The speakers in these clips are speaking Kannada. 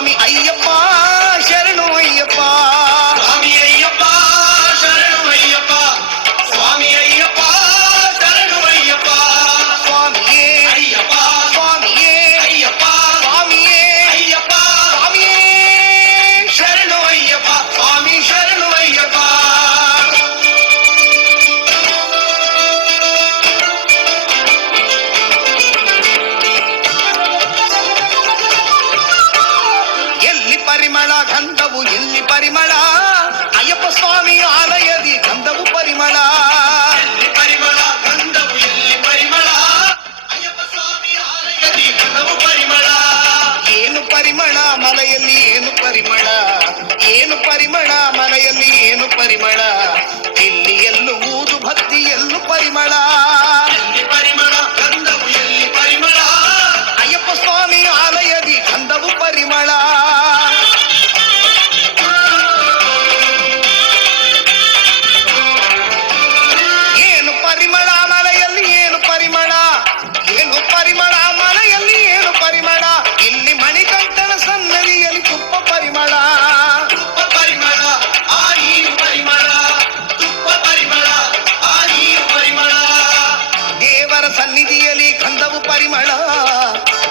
ಸ್ವಾಮಿ ಅಯ್ಯಪ್ಪ ಶರಣು ಅಯ್ಯಪ್ಪ. ಸ್ವಾಮಿ ಅಯ್ಯಪ್ಪ ಶರಣು ಅಯ್ಯಪ್ಪ. ಸ್ವಾಮಿ ಅಯ್ಯಪ್ಪ ಶರಣು ಅಯ್ಯಪ್ಪ. ಸ್ವಾಮಿಯೇ ಅಯ್ಯಪ್ಪ ಸ್ವಾಮಿಯೇ ಅಯ್ಯಪ್ಪ ಸ್ವಾಮಿಯೇ ಅಯ್ಯಪ್ಪ ಸ್ವಾಮಿಯೇ ಶರಣು ಅಯ್ಯಪ್ಪ. ಸ್ವಾಮಿ ಶರಣು ಅಯ್ಯಪ್ಪ. ಎಲ್ಲಿ ಪರಿಮಳ ಗಂಧವು ಎಲ್ಲಿ ಪರಿಮಳ ಅಯ್ಯಪ್ಪ ಸ್ವಾಮಿ ಆಲಯದಿ ಗಂಧವು ಪರಿಮಳ. ಎಲ್ಲಿ ಪರಿಮಳ ಗಂಧವು ಎಲ್ಲಿ ಪರಿಮಳ ಅಯ್ಯಪ್ಪ ಸ್ವಾಮಿ ಆಲಯದಿ ಗಂಧವು ಪರಿಮಳ. ಏನು ಪರಿಮಳ ಮಲೆಯಲ್ಲಿ ಏನು ಪರಿಮಳ, ಏನು ಪರಿಮಳ ಮಲೆಯಲ್ಲಿ ಏನು ಪರಿಮಳ, ಇಲ್ಲಿ ಎಲ್ಲೂ ಊದು ಭಕ್ತಿ ಎಲ್ಲೂ ಪರಿಮಳ. ಎಲ್ಲಿ ಪರಿಮಳ ಗಂಧವು ಎಲ್ಲಿ ಪರಿಮಳ ಅಯ್ಯಪ್ಪ ಸ್ವಾಮಿ ಆಲಯದಿ ಗಂಧವು ಪರಿಮಳ. ಏನು ಪರಿಮಳ ಮಲೆಯಲ್ಲಿ ಏನು ಪರಿಮಳ, ಏನು ಪರಿಮಳ ಮಲೆಯಲ್ಲಿ ಏನು ಪರಿಮಳ, ಇಲ್ಲಿ ಮಣಿಕಂಠನ ಸನ್ನದಿಯಲ್ಲಿ ತುಪ್ಪ ಪರಿಮಳ. ತುಪ್ಪ ಪರಿಮಳ ಆ ನೀರು ಪರಿಮಳ. ತುಪ್ಪ ಪರಿಮಳ ಆ ನೀರು ಪರಿಮಳ. ದೇವರ ಸನ್ನಿಧಿಯಲ್ಲಿ ಗಂಧವು ಪರಿಮಳ,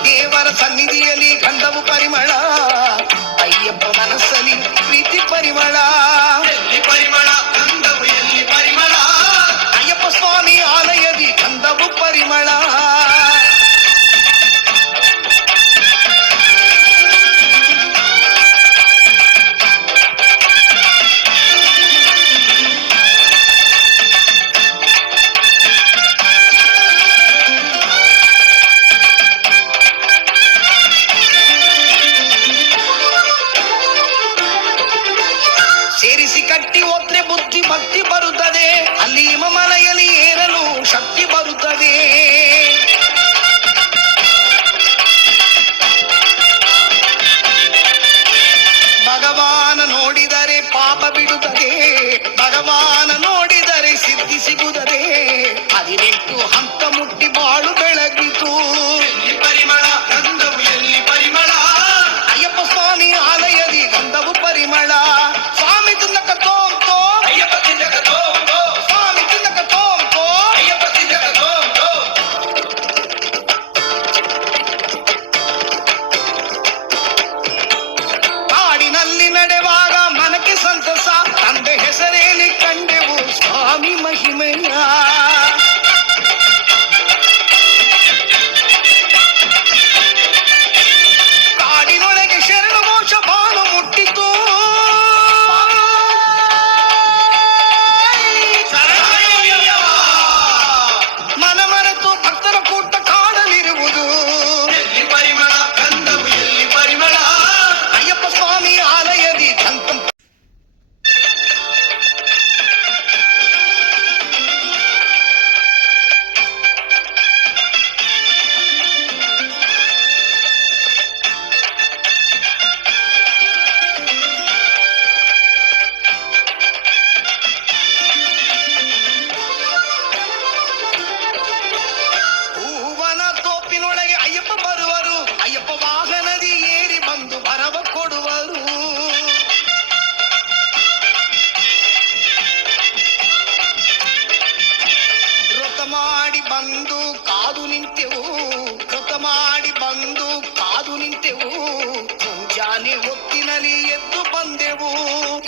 ದೇವರ ಸನ್ನಿಧಿಯಲ್ಲಿ ಗಂಧವು ಪರಿಮಳ. ಅಯ್ಯಪ್ಪ ಮನಸ್ಸಲ್ಲಿ ಪ್ರೀತಿ ಪರಿಮಳ. ಎಲ್ಲಿ ಪರಿಮಳ ಗಂಧವು ಎಲ್ಲಿ ಪರಿಮಳ ಅಯ್ಯಪ್ಪ ಸ್ವಾಮಿ ಆಲಯದಿ ಗಂಧವು ಪರಿಮಳ. ಸೇರಿಸಿ ಕಟ್ಟಿ ಹೋದ್ರೆ ಬುದ್ಧಿ ಭಕ್ತಿ ಬರುತ್ತದೆ, ಅಲ್ಲಿ ಹಿಮಮಲೆಯಲ್ಲಿ ಏರಲು ಶಕ್ತಿ ಬರುತ್ತದೆ. ಭಗವಾನ ನೋಡಿದರೆ ಪಾಪ ಬಿಡುತ್ತದೆ, ಭಗವಾನ ನೋಡಿದರೆ ಸಿದ್ಧಿ ಸಿಗುತ್ತದೆ. 18 ಹಂತ ಮುಟ್ಟಿ ಬಾಳು ಬೆಳಗಿತು. ಎಲ್ಲಿ ಪರಿಮಳ ಗಂಧವು ಎಲ್ಲಿ ಪರಿಮಳ ಅಯ್ಯಪ್ಪ ಸ್ವಾಮಿ ಆಲಯದಿ ಗಂಧವು ಪರಿಮಳ. ಸ್ವಾಮಿ ತಿನ್ನಕ ತೋಂ ತೋಂ, ಅಯ್ಯಪ್ಪ ತಿಂದಕ ತೋಂ ತೋಂ. ಸ್ವಾಮಿ ತಿನ್ನಕ ತೋಂ ತೋಂ. ಅಯ್ಯಪ್ಪ ತಿಂದಕ ತೋಂ ತೋಂ. ಕಾಡಿನಲ್ಲಿ ನಡೆವಾಗ ಮನಕ್ಕೆ ಸಂತಸ, ತಂದೆ ಹೆಸರೇಲಿ ಕಂಡೆವು ಸ್ವಾಮಿ ಮಹಿಮೆಯ. ಕಾಡಿನೊಳಗೆ ಶರಣು ಘೋಷ ಬಾನು ಮುಟ್ಟಿತು. ಶರಣಯ್ಯಪ್ಪ. ಮನ ಮರೆತು ಭಕ್ತರ ಕೂಟ ಕಾಡಲಿರುವುದು. ಎಲ್ಲಿ ಪರಿಮಳ ಗಂಧವು ಎಲ್ಲಿ ಪರಿಮಳ ಅಯ್ಯಪ್ಪ ಸ್ವಾಮಿ ಆಲಯದಿ ಗಂಧ ಹೂವನ ತೋಪಿನೊಳಗೆ ಅಯ್ಯಪ್ಪ ಬರುವರು, ಅಯ್ಯಪ್ಪ ವಾಹನದಿ ಏರಿ ಬಂದು ಭರವ ಕೊಡುವರು. ವ್ರತ ಮಾಡಿ ಬಂದು ಕಾದು ನಿಂತೆವು, ವ್ರತ ಮಾಡಿ ಬಂದು ಕಾದು ನಿಂತೆವು. ಮುಂಜಾನೆ ಹೊತ್ತಿನಲ್ಲಿ ಎದ್ದು ಬಂದೆವು.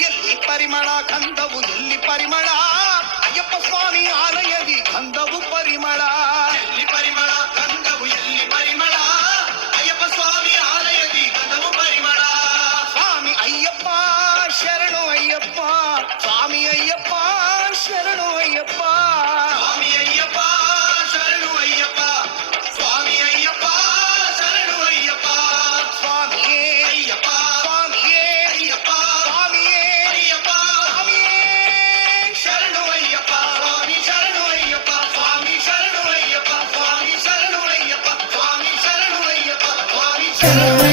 ಎಲ್ಲಿ ಪರಿಮಳ ಗಂಧವು ಎಲ್ಲಿ ಪರಿಮಳ ಅಯ್ಯಪ್ಪ ಸ್ವಾಮಿ ಆಲಯದಿ ಗಂಧವು ಪರಿಮಳ. ಎಲ್ಲಿ ಪರಿಮಳ ಗಂಧವು ಎಲ್ಲಿ ಪರಿಮಳ ಅಯ್ಯಪ್ಪ ಸ್ವಾಮಿ ಆಲಯದಿ ಗಂಧವು ಪರಿಮಳ. ಸ್ವಾಮಿ ಅಯ್ಯಪ್ಪ ಶರಣು ಅಯ್ಯಪ್ಪ, ಸ್ವಾಮಿ ಅಯ್ಯಪ್ಪ ಶರಣು ಅಯ್ಯಪ್ಪ. ಸ್ವಾಮಿ ಅಯ್ಯಪ್ಪ ಶರಣು ಅಯ್ಯಪ್ಪ. ಸ್ವಾಮಿ ಅಯ್ಯಪ್ಪ ಶರಣು ಅಯ್ಯಪ್ಪ. ಸ್ವಾಮಿಯೇ ಅಯ್ಯಪ್ಪ ಸ್ವಾಮಿಯೇ ಅಯ್ಯಪ್ಪ ಸ್ವಾಮಿಯೇ ಅಯ್ಯಪ್ಪ ಸ್ವಾಮಿಯೇ ಶರಣು ಅಯ್ಯಪ್ಪ. ಸ್ವಾಮಿ ಶರಣು ಅಯ್ಯಪ್ಪ. ಸ್ವಾಮಿ ಶರಣು ಅಯ್ಯಪ್ಪ. ಸ್ವಾಮಿ ಶರಣು ಅಯ್ಯಪ್ಪ. ಸ್ವಾಮಿ ಶರಣು ಅಯ್ಯಪ್ಪ. ಸ್ವಾಮಿ ಶರಣು